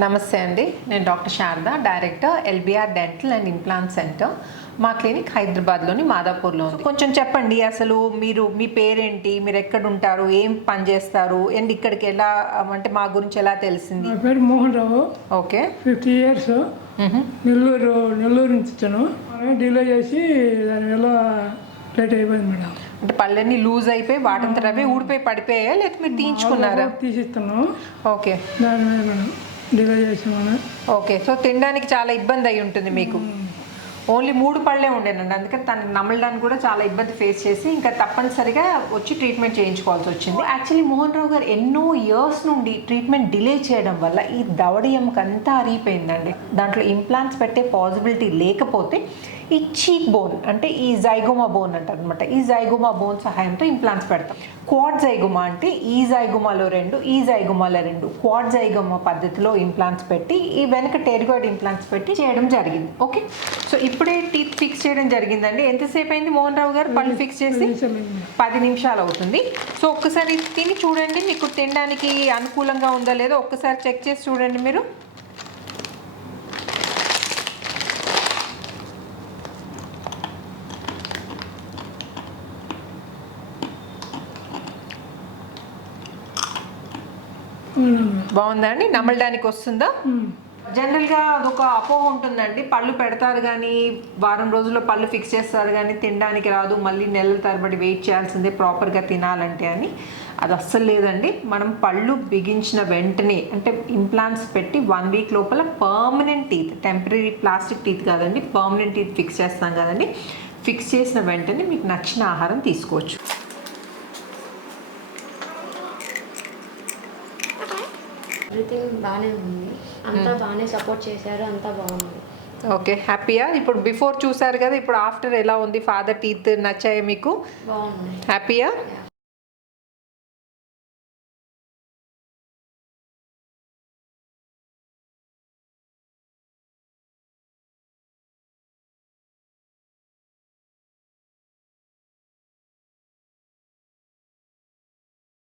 నమస్తే అండి, నేను doctor Sharada, director LBR dental and implant centre. మా క్లినిక్ హైదరాబాద్లోని మాదాపూర్లో ఉంది. కొంచెం చెప్పండి, అసలు మీ పేరేంటి, మీరు ఎక్కడ ఉంటారు, ఏం పని చేస్తారు, అండ్ ఇక్కడికి ఎలా అంటే మా గురించి ఎలా తెలిసింది? నా పేరు మోహన్ రావు. Okay, 50 years. నెల్లూరు నుంచి వచ్చాను. డీలే చేసి దానివల్ల లేట్ అయిపోయింది మేడం. అంటే పళ్ళన్నీ లూజ్ అయిపోయి వాటంతా అవే ఊడిపోయి పడిపోయాయా, లేకపోతే మీరు తీయించుకున్నారా? తీసిస్తున్నాం. ఓకే, దాని మీద మేడం డీలే చేసామని. ఓకే, సో తినడానికి చాలా ఇబ్బంది అయి ఉంటుంది మీకు. ఓన్లీ 3 పళ్ళే ఉండేనండి, అందుకని తను నమలడానికి కూడా చాలా ఇబ్బంది ఫేస్ చేసి ఇంకా తప్పనిసరిగా వచ్చి ట్రీట్మెంట్ చేయించుకోవాల్సి వచ్చింది. యాక్చువల్లీ మోహన్ రావు గారు ఎన్నో ఇయర్స్ నుండి ట్రీట్మెంట్ డిలే చేయడం వల్ల ఈ దవడ ఎముకంతా అరిగిపోయిందండి. దాంట్లో ఇంప్లాంట్స్ పెట్టే పాసిబిలిటీ లేకపోతే ఈ చీక్ బోన్ అంటే ఈ జైగోమా బోన్ అంటారు అనమాట. ఈ జైగోమా బోన్ సహాయంతో ఇంప్లాంట్స్ పెడతాం. క్వాడ్ జైగోమా అంటే ఈ జైగోమాలో 2, ఈ జైగోమాలో 2 క్వాడ్ జైగోమా పద్ధతిలో ఇంప్లాంట్స్ పెట్టి ఈ వెనక టెరిగాయిడ్ ఇంప్లాంట్స్ పెట్టి చేయడం జరిగింది. ఓకే, సో ఇప్పుడే టీత్ ఫిక్స్ చేయడం జరిగిందండి. ఎంతసేపు అయింది మోహన్ రావు గారు పళ్ళు ఫిక్స్ చేసి? 10 నిమిషాలు అవుతుంది. సో ఒక్కసారి తిని చూడండి, మీకు తినడానికి అనుకూలంగా ఉందా లేదో ఒక్కసారి చెక్ చేసి చూడండి మీరు. బాగుందండి, నమలడానికి వస్తుందా? జనరల్గా అదొక అపోహ ఉంటుందండి, పళ్ళు పెడతారు కానీ వారం రోజుల్లో పళ్ళు ఫిక్స్ చేస్తారు కానీ తినడానికి రాదు, మళ్ళీ నెలల తరబడి వెయిట్ చేయాల్సిందే ప్రాపర్గా తినాలంటే అని. అది అస్సలు లేదండి. మనం పళ్ళు బిగించిన వెంటనే అంటే ఇంప్లాంట్స్ పెట్టి 1 వీక్ లోపల permanent teeth, temporary plastic teeth కాదండి, పర్మనెంట్ టీత్ ఫిక్స్ చేస్తాం కదండి. ఫిక్స్ చేసిన వెంటనే మీకు నచ్చిన ఆహారం తీసుకోవచ్చు. ఎవ్రీథింగ్ బాగానే ఉంది, అంతా బాగానే సపోర్ట్ చేశారు, అంతా బాగుంది. ఓకే, హ్యాపీయా? ఇప్పుడు బిఫోర్ చూసారు కదా, ఇప్పుడు ఆఫ్టర్ ఎలా ఉంది? ఫాదర్ టీత్ నచ్చాయా మీకు? బాగుంది. హ్యాపీయా?